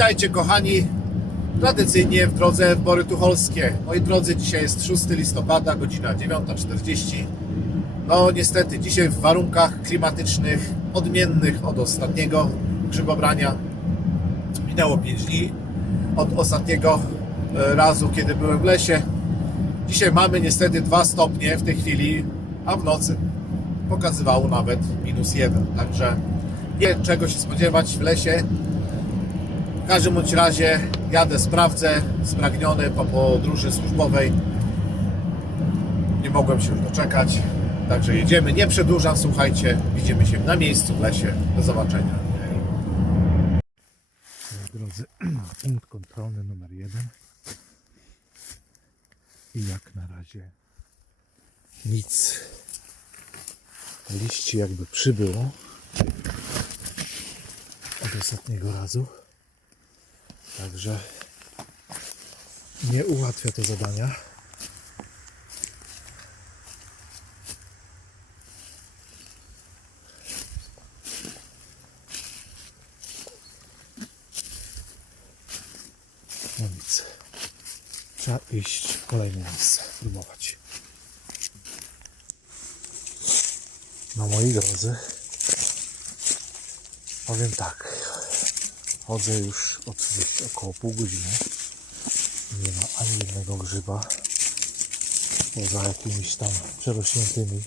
Witajcie kochani, tradycyjnie w drodze w Bory Tucholskie. Moi drodzy, dzisiaj jest 6 listopada, godzina 9.40. No niestety, dzisiaj w warunkach klimatycznych odmiennych od ostatniego grzybobrania. Minęło 5 dni od ostatniego e, razu, kiedy byłem w lesie. Dzisiaj mamy niestety 2 stopnie w tej chwili, a w nocy pokazywało nawet minus 1. Także nie czego się spodziewać w lesie. Każdym bądź razie jadę, sprawdzę, spragniony po podróży służbowej. Nie mogłem się już doczekać. Także jedziemy, nie przedłużam, słuchajcie, widzimy się na miejscu w lesie. Do zobaczenia. Drodzy, punkt kontrolny numer jeden. I jak na razie nic. Liści jakby przybyło od ostatniego razu. Także nie ułatwia to zadania. No nic. Trzeba iść w kolejne miejsce, próbować. No moi drodzy, powiem tak. Chodzę już od około pół godziny. Nie ma ani jednego grzyba. Poza jakimiś tam przerośniętymi.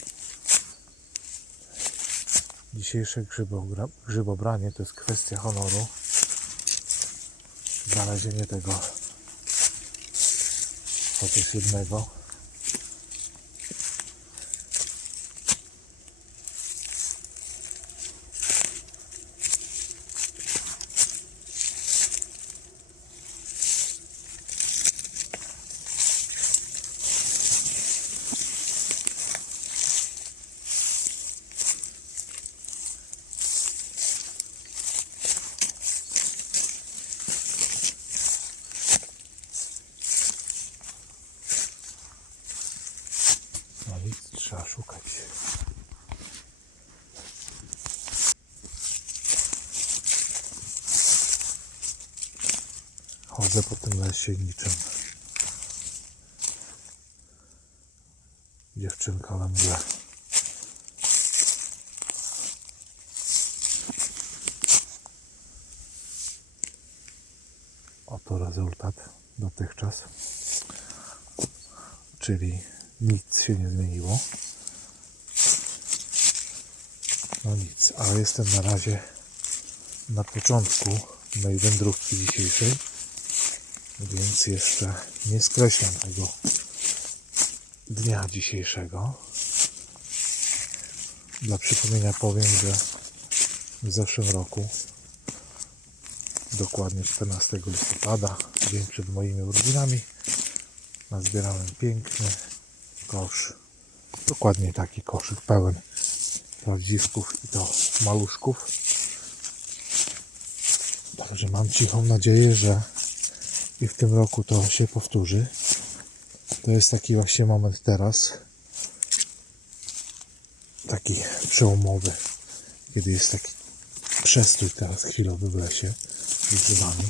Dzisiejsze grzybobra- grzybobranie to jest kwestia honoru znalezienie tego chociaż jednego. No nic, trzeba szukać. Chodzę po tym lesie niczym. Dziewczynka we mgle. Oto rezultat dotychczas czyli nic się nie zmieniło. No nic, ale jestem na razie na początku mojej wędrówki dzisiejszej, więc jeszcze nie skreślam tego dnia dzisiejszego. Dla przypomnienia powiem, że w zeszłym roku, dokładnie 14 listopada, dzień przed moimi urodzinami, nazbierałem piękny kosz. Dokładnie taki koszyk pełen prawdziwków i to maluszków. Także mam cichą nadzieję, że i w tym roku to się powtórzy. To jest taki właśnie moment teraz. Taki przełomowy, kiedy jest taki przestój teraz chwilowy w lesie z grzybami.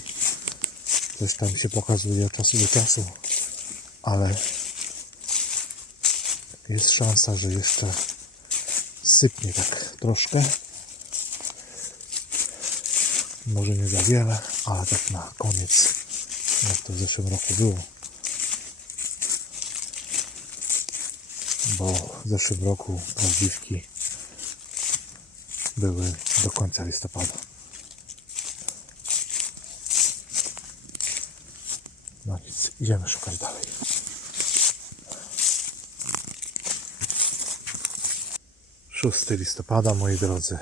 Coś tam się pokazuje od czasu do czasu ale jest szansa, że jeszcze sypnie tak troszkę. Może nie za wiele, ale tak na koniec, jak to w zeszłym roku było. Bo w zeszłym roku prawdziwki były do końca listopada. No nic, idziemy szukać dalej. Szósty listopada, moi drodzy.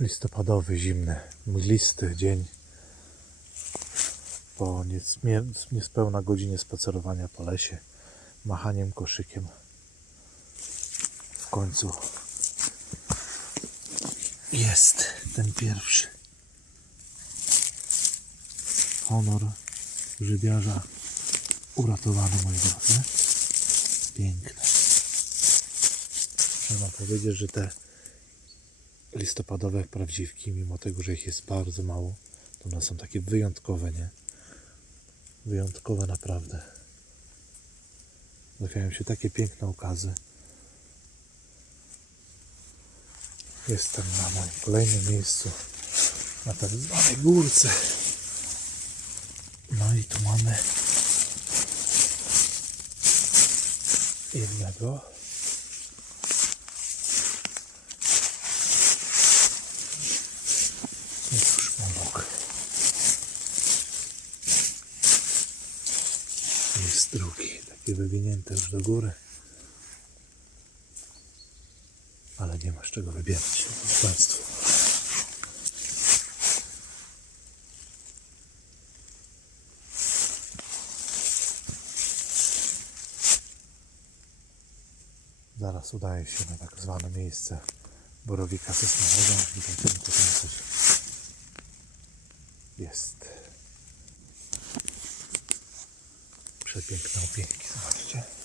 Listopadowy, zimny, mglisty dzień. Po niespełna godzinie spacerowania po lesie, machaniem koszykiem. W końcu jest ten pierwszy honor grzybiarza uratowany, moi drodzy. Piękne. Trzeba powiedzieć, że te listopadowe prawdziwki, mimo tego, że ich jest bardzo mało, To one są takie wyjątkowe, nie? Wyjątkowe naprawdę. Trafiają się takie piękne okazy. Jestem na moim kolejnym miejscu, na tak zwanej górce. No i tu mamy jednego. I już obok. Jest wywinięty już do góry. Ale nie masz czego wybierać, Państwo. Zaraz udaje się na tak zwane miejsce borowika sosnowego. Tutaj tylko tam coś jest. Przepiękne opieki, zobaczcie.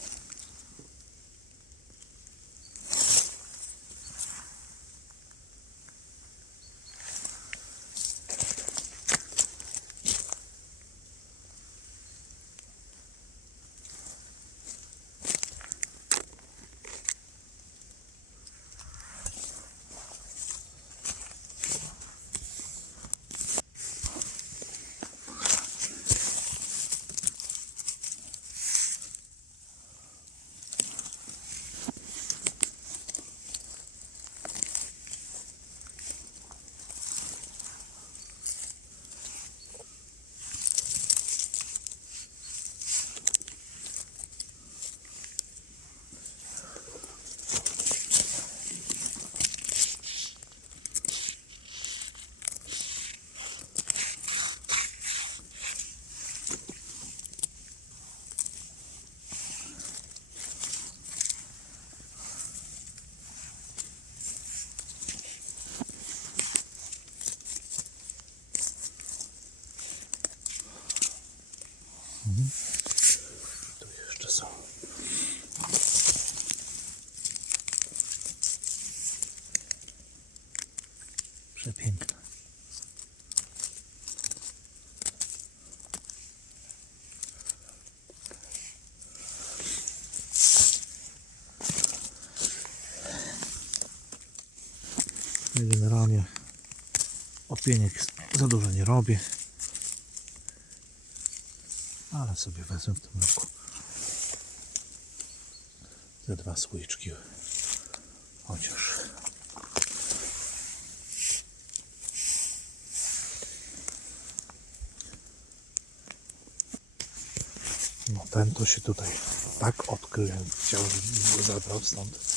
Tu jeszcze są. Przepiękne. Generalnie opieniek za dużo nie robię ale sobie wezmę w tym roku. Ze dwa słoiczki. Chociaż. No ten to się tutaj tak odkrył chciał żebym go zabrał stąd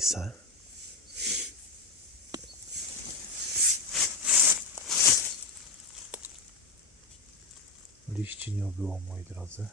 taki se liści nie obyło moi drodzy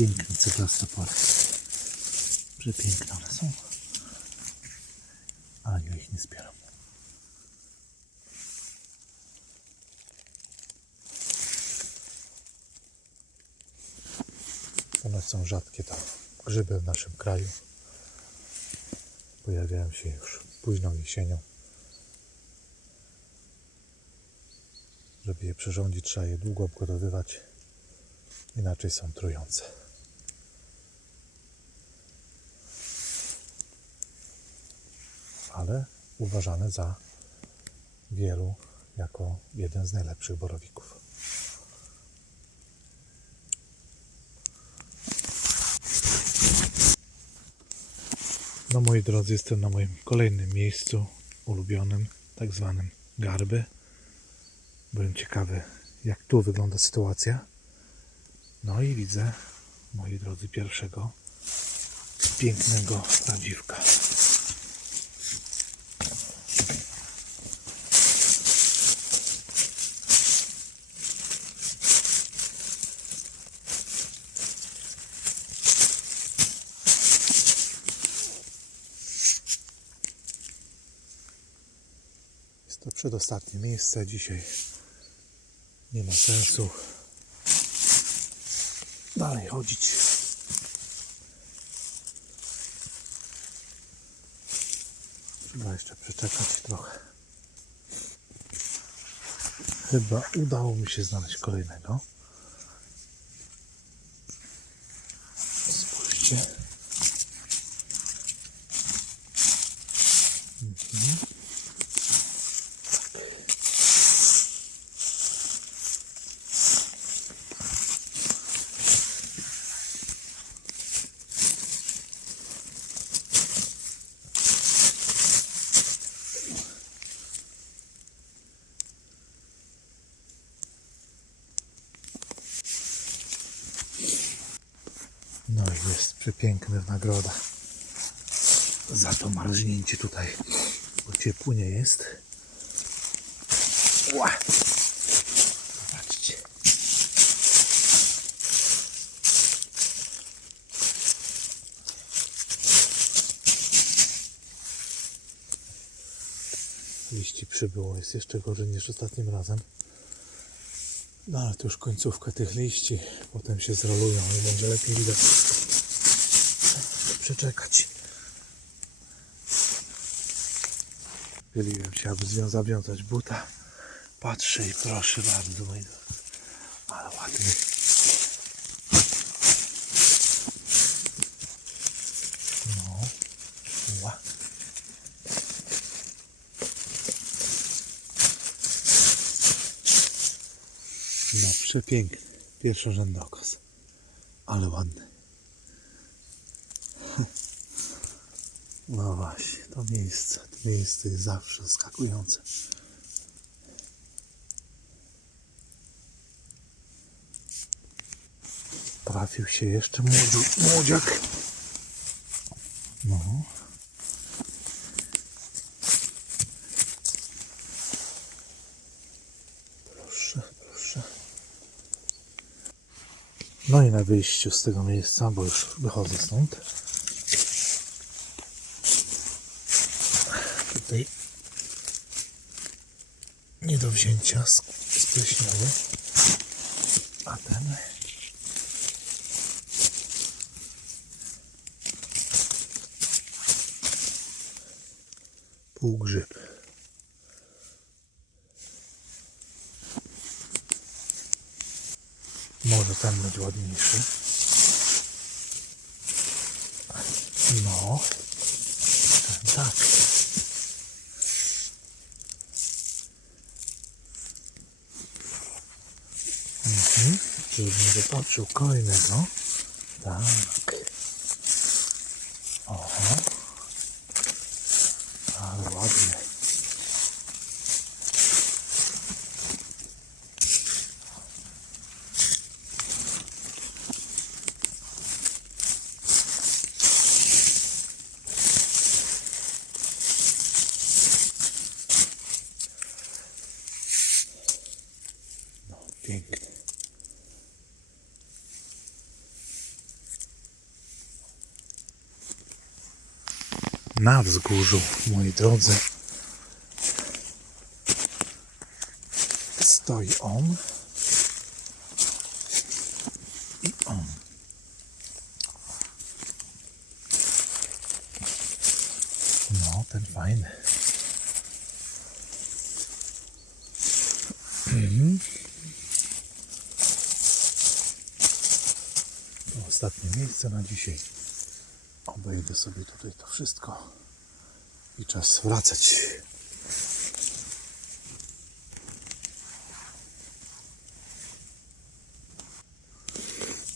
Piękne ceglaste pory. Przepiękne one są. Ale ja ich nie zbieram. One są rzadkie to grzyby w naszym kraju. Pojawiają się już późną jesienią. Żeby je przyrządzić, trzeba je długo obgotowywać. Inaczej są trujące. Ale uważane za wielu jako jeden z najlepszych borowików. No moi drodzy, jestem na moim kolejnym miejscu ulubionym, tak zwanym Garby. Byłem ciekawy, jak tu wygląda sytuacja. No i widzę, moi drodzy, pierwszego pięknego prawdziwka. Przedostatnie miejsce dzisiaj. Nie ma sensu dalej chodzić. Trzeba jeszcze przeczekać trochę. Chyba udało mi się znaleźć kolejnego. Spójrzcie. Mhm. No i jest przepiękna nagroda za to marznięcie tutaj, bo ciepło nie jest. Ła! Zobaczcie. Liści przybyło, jest jeszcze gorzej niż ostatnim razem. No ale to już końcówka tych liści. Potem się zrolują i będzie lepiej widać. Przeczekać. Pyliłem się, aby zawiązać buta. Patrzę i proszę bardzo, moi drodzy. Ale ładny. No. Ła. No przepiękny. Pierwszorzędny okaz. Ale ładny. No właśnie, to miejsce, to miejsce jest zawsze zaskakujące. Trafił się jeszcze młodziu, młodziak. No. Proszę, proszę. No i na wyjściu z tego miejsca, bo już wychodzę stąd. Tutaj nie do wzięcia spleśniały. A ten półgrzyb. Może ten być ładniejszy. No. Tak. Mhm. Żebym zobaczył kolejnego. Tak. Oho. Ale ładny. No, piękny. Na wzgórzu, moi drodzy. Stoi on i on. No, ten fajny. To ostatnie miejsce na dzisiaj. Obejdę sobie tutaj to wszystko i czas wracać.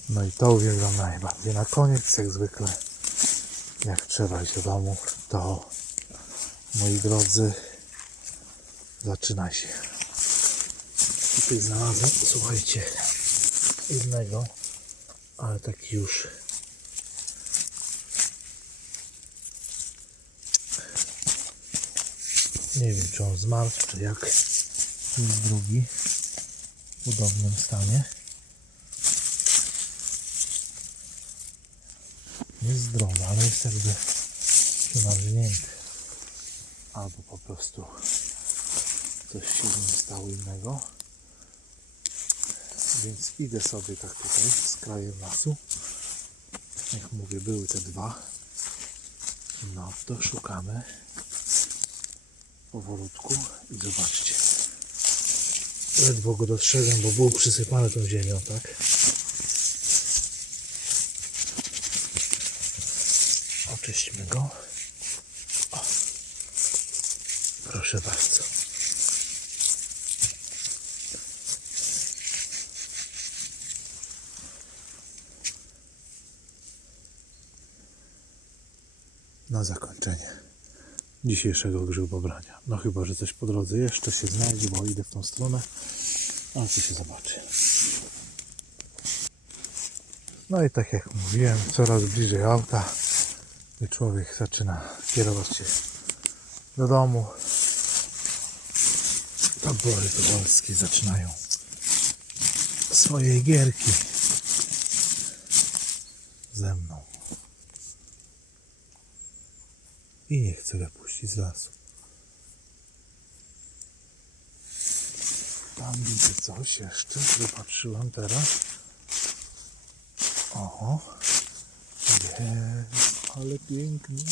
No i to uwielbiam najbardziej. Na koniec, jak zwykle, jak iść do domu, to moi drodzy, zaczyna się. Tutaj znalazłem, słuchajcie, jednego, ale taki już nie wiem czy on zmarł, czy jak. Tu jest drugi w podobnym stanie. Jest zdrowy, ale jest jakby przemarznięty. Albo po prostu coś się stało innego. Więc idę sobie tak tutaj z krajem lasu. Jak mówię, były te dwa. No to szukamy powolutku i zobaczcie. Ledwo go dostrzegłem, bo był przysypany tą ziemią, tak? Oczyśćmy go. O. Proszę bardzo. na zakończenie dzisiejszego grzybobrania. No chyba, że coś po drodze jeszcze się znajdzie, bo idę w tą stronę, ale to się zobaczy. No i tak jak mówiłem, coraz bliżej auta i człowiek zaczyna kierować się do domu. Tabory polskie zaczynają swoje gierki ze mną. i nie chcę wypuścić z lasu. Tam widzę coś jeszcze, wypatrzyłem teraz. Oho, jest, ale piękny.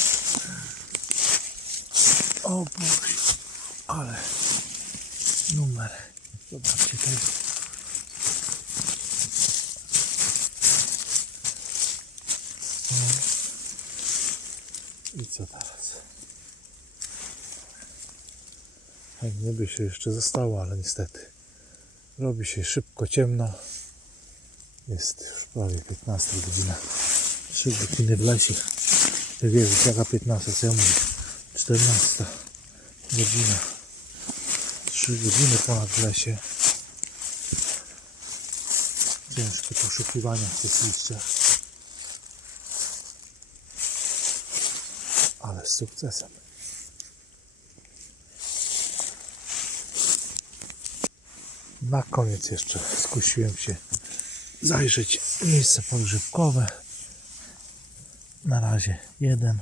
O Boże, ale numer. Zobaczcie, jest I co teraz? Fajnie by się jeszcze zostało, ale niestety robi się szybko ciemno. Jest już prawie 15 godzina. 3 godziny w lesie. Ty wiesz, jaka 15, co ja mówię? 14 godzina. 3 godziny ponad w lesie. Ciężkie poszukiwania w tych liściach. ale z sukcesem. Na koniec jeszcze skusiłem się zajrzeć miejsce pogrzebkowe. Na razie jeden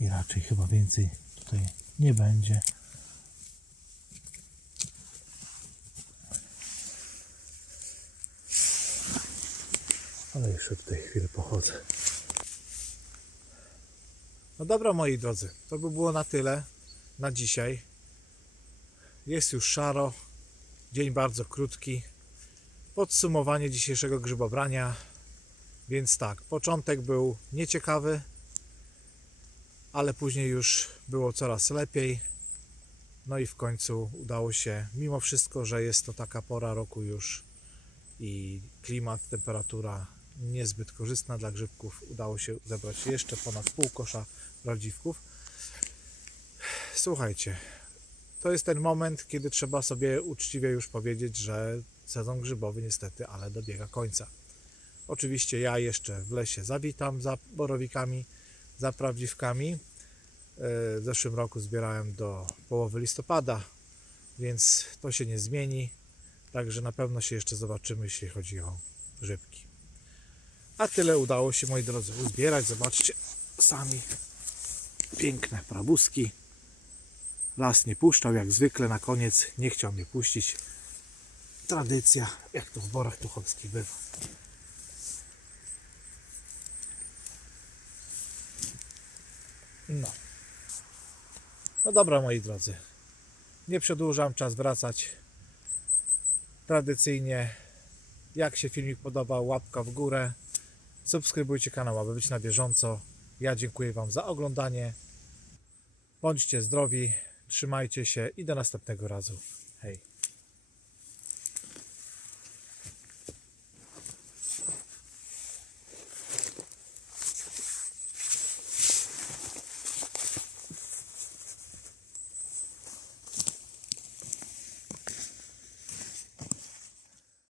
i raczej chyba więcej tutaj nie będzie. Ale jeszcze w tej chwili pochodzę. No dobra moi drodzy, to by było na tyle na dzisiaj. Jest już szaro, dzień bardzo krótki. Podsumowanie dzisiejszego grzybobrania. Więc tak, początek był nieciekawy, ale później już było coraz lepiej. No i w końcu udało się, mimo wszystko, że jest to taka pora roku już i klimat, temperatura niezbyt korzystna dla grzybków, udało się zebrać jeszcze ponad pół kosza prawdziwków. Słuchajcie, to jest ten moment, kiedy trzeba sobie uczciwie już powiedzieć, że sezon grzybowy niestety, ale dobiega końca. Oczywiście ja jeszcze w lesie zawitam za borowikami, za prawdziwkami. E, W zeszłym roku zbierałem do połowy listopada, więc to się nie zmieni. Także na pewno się jeszcze zobaczymy, jeśli chodzi o grzybki. A tyle udało się, moi drodzy, uzbierać. Zobaczcie sami. Piękne prabuski. Las nie puszczał jak zwykle na koniec. Nie chciał mnie puścić. Tradycja, jak to w borach tucholskich bywa. No. No dobra, moi drodzy. Nie przedłużam, czas wracać. Tradycyjnie, jak się filmik podobał, łapka w górę. Subskrybujcie kanał, aby być na bieżąco. Ja dziękuję Wam za oglądanie. Bądźcie zdrowi, trzymajcie się i do następnego razu. Hej.